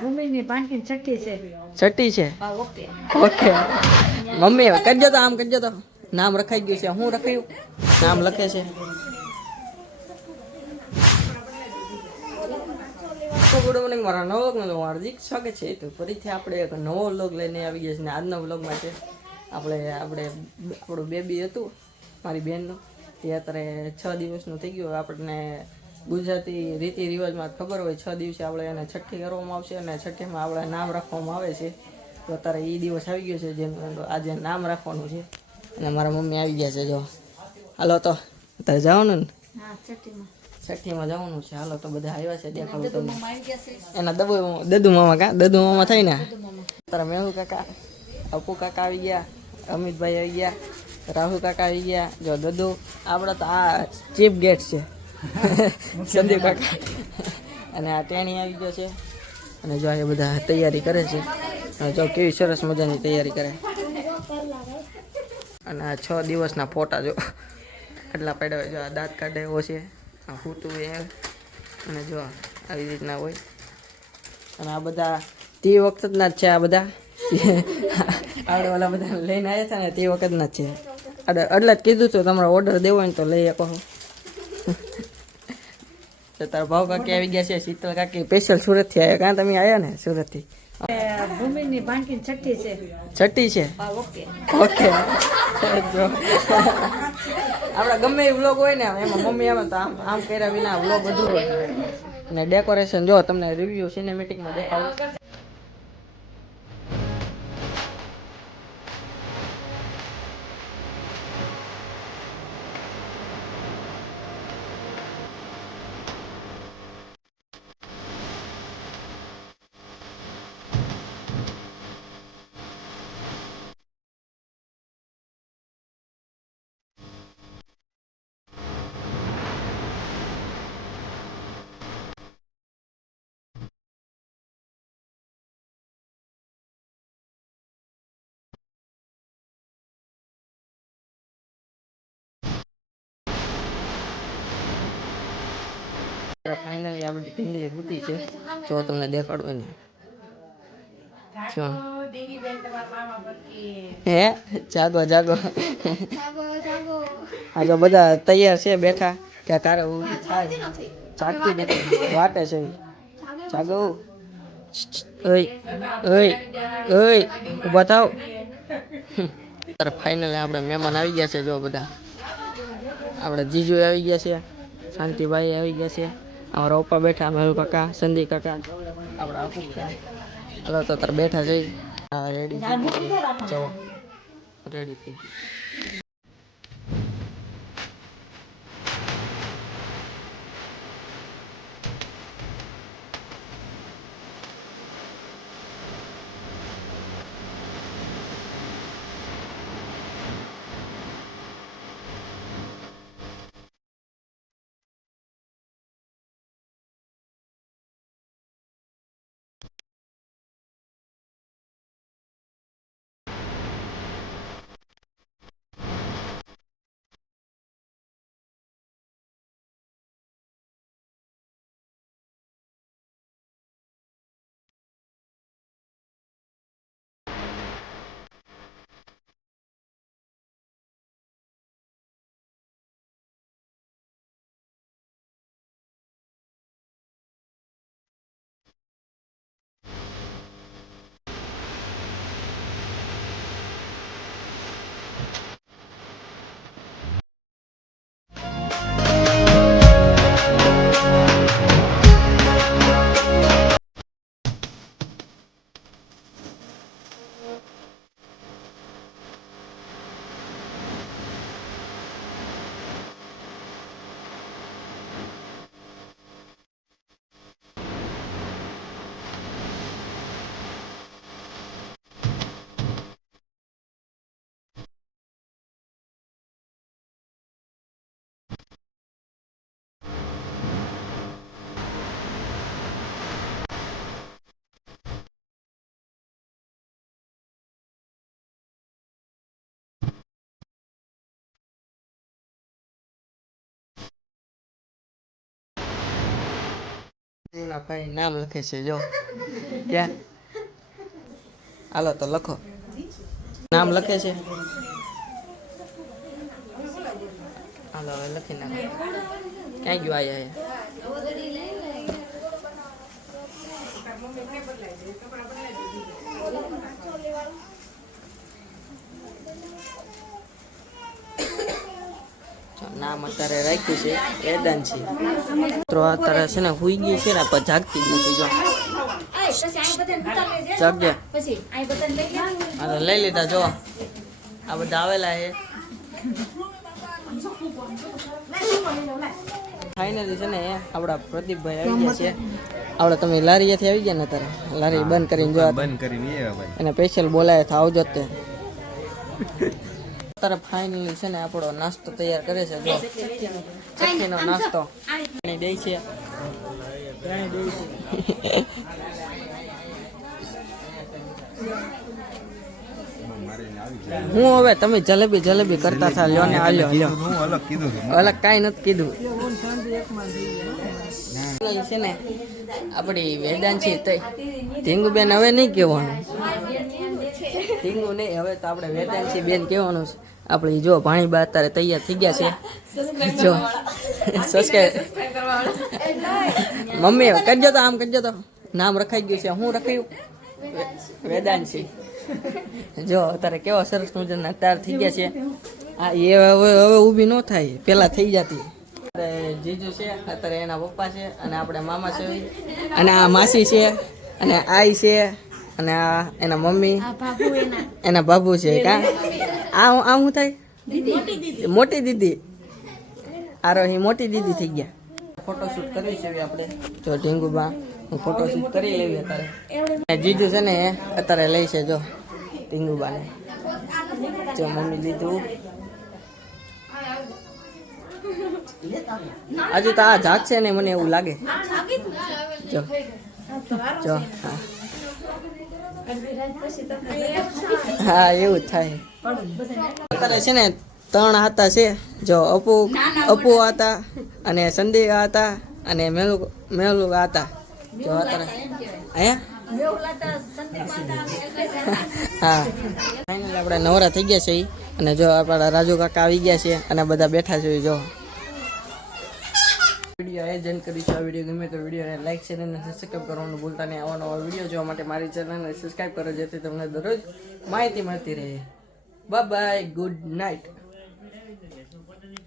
ભૂમિની ભાંગીને છઠ્ઠી છે. છઠ્ઠી છે. હા, ઓકે. ઓકે મમ્મી કરજો તો આમ કરજો તો નામ રખાઈ ગયું છે. હું રખાયું નામ લખે છે. ગુડ મોર્નિંગ મારા નવો વ્લોગમાં હાર્દિક સ્વાગત છે. તો ફરીથી આપણે એક નવો વ્લોગ લઈને આવી ગયા છે ને આજના વ્લોગમાં છે આપણું બેબી હતું મારી બહેનનું તે અત્યારે 6 દિવસનું થઈ ગયું. આપણને ગુજરાતી રીતિ રિવાજમાં ખબર હોય 6 દિવસે આપણે એને છઠ્ઠી કરવામાં આવશે અને છઠ્ઠીમાં આપણે નામ રાખવામાં આવે છે. તો અત્યારે એ દિવસ આવી ગયો છે જેનું આજે નામ રાખવાનું છે અને મારા મમ્મી આવી ગયા છે. જો હાલો તો અત્યારે જવાનું ને છઠ્ઠીમાં જવાનું છે. હાલો તો બધા આવ્યા છે દેખાડું તમને એના દદુ મામા દદુ મામા થાય ને તારા મેહુ કાકા અપુ કાકા આવી ગયા, અમિતભાઈ આવી ગયા, રાહુલ કાકા આવી ગયા. જો દદુ આપણે તો આ ચીફ ગેટ છે સંદીપ કાકા અને આ ટેણી આવી ગયો છે અને જો એ બધા તૈયારી કરે છે. જો કેવી સરસ મજાની તૈયારી કરે અને આ 6 દિવસના ફોટા જો એટલા પડ્યા. જો આ દાંત કાઢે એવો છે હૂતું એ અને જો આવી રીતના હોય અને આ બધા તે વખતના જ છે. આ બધા આપણે ઓલા બધા લઈને આવ્યા હતા ને તે વખતના જ છે. એટલે જ કીધું હતું તમારે ઓર્ડર દેવો હોય ને તો લઈ શકો. તો તારા ભાવ કાકી આવી ગયા છે. શીતલ કાકી સ્પેશિયલ સુરતથી આવ્યા. કાં તમે આવ્યા ને સુરતથી? ભૂમિની ભાંગીને છઠ્ઠી છે. છઠ્ઠી છે. હા, ઓકે. ઓકે જો આપણા ગમે એ વ્લોગ હોય ને એમાં મમ્મી આવે તો આમ કર્યા વિના વ્લોગ બધું હોય અને ડેકોરેશન જો તમને રિવ્યુ સિનેમેટિકમાં દેખાડું. ફાઇનલી આપણી ઢીંગલી ફૂટી છે. જો તમને દેખાડું ને હે જાગો જાગો આ જો બધા તૈયાર છે બેઠા કે તારે જાગતી નથી વાટે છે. જાગો ઓય ઓય ઓય ઊભા થાવ. ફાઇનલી આપણે મહેમાન આવી ગયા છે. જો બધા આપણે જીજુ આવી ગયા છે, શાંતિભાઈ આવી ગયા છે, અમારા પપ્પા બેઠા, મેહુલ કાકા, સંદીપ કાકા, આપણા આપુ હાલો તો તાર બેઠા જઈ રેડી જો રેડી થઈ ગઈ. ના ભાઈ નામ લખે છે જો ક્યાં હાલો તો લખો નામ લખે છે હાલો હવે લખી નાખો ક્યાં ગયો આયા નામ અત્યારે રાખ્યું છે વેદાંશી મિત્રો અત્યારે છે ને હુઈ ગઈ છે ને પણ જાગતી જ નથી જો જાગજે હા લઈ લીધા જો આ બધા આવેલા છે ફાઇનલી છે ને આપડા પ્રદીપભાઈ આવી ગયા છે આપણે તમે લારીયાથી આવી ગયા ને અત્યારે લારી બંધ કરીને જો બંધ કરીને અને સ્પેશિયલ બોલાય તો આવજો તે અત્યારે ફાઇનલી છે ને આપણો નાસ્તો તૈયાર કરે છે જો ચટણીનો નાસ્તો દે છે હું હવે તમે જલેબી જલેબી કરતા થા લ્યો ને આલ્યો લ્યો અલગ કીધું અલગ કાંઈ નથી કીધું છે ને આપણી વેદાંશી ઢીંગુબેન હવે નહીં કહેવાનું ઢીંગુ નહીં હવે તો આપણે વેદાંશી બેન કહેવાનું છે આપણે જો ભાણીબા અત્યારે તૈયાર થઈ ગયા છે જો સબસ્ક્રાઇબ મમ્મી કરજો તો આમ કરજો તો નામ રખાઈ ગયું છે હું રખાયું વેદાંશી જો અત્યારે કેવો સરસ મજાના તૈયાર થઈ ગયા છે આ એ હવે ઊભી ન થાય પેલા થઈ જતી જીજુ છે અત્યારે એના પપ્પા છે અને આપણે મામા છે અને આ માસી છે અને આઈ છે અને આ એના મમ્મી એના બાબુ છે કા આ શું થાય મોટી દીદી આરોહી મોટી દીદી થઈ ગયા ફોટોશૂટ કરવી છે આપણે જો ઢીંગુબા હું ફોટોશૂટ કરી લેવી અત્યારે જીજુ છે ને અત્યારે લઈ છે જો ઢીંગુબાને જો મમ્મી લીધું હજુ તો આ જાગ છે ને મને એવું લાગે જો જો હા એવું જ થાય અત્યારે છે ને 3 હતા છે જો અપુ હતા અને સંદીપ હતા અને મેલુ હતા જો અત્યારે હા ફાઇનલ આપણે નવરા થઈ ગયા છે અને જો આપણા રાજુ કાકા આવી ગયા છે અને બધા બેઠા છે જો વિડીયો આયોજન કરીશું આ વિડીયો ગમે તો વિડીયોને લાઈક શેર અને સબસ્ક્રાઈબ કરવાનું ભૂલતા નહીં આવા નવા વિડીયો જોવા માટે મારી ચેનલને સબસ્ક્રાઈબ કરો જેથી તમને દરરોજ માહિતી મળતી રહે બાય બાય ગુડ નાઇટ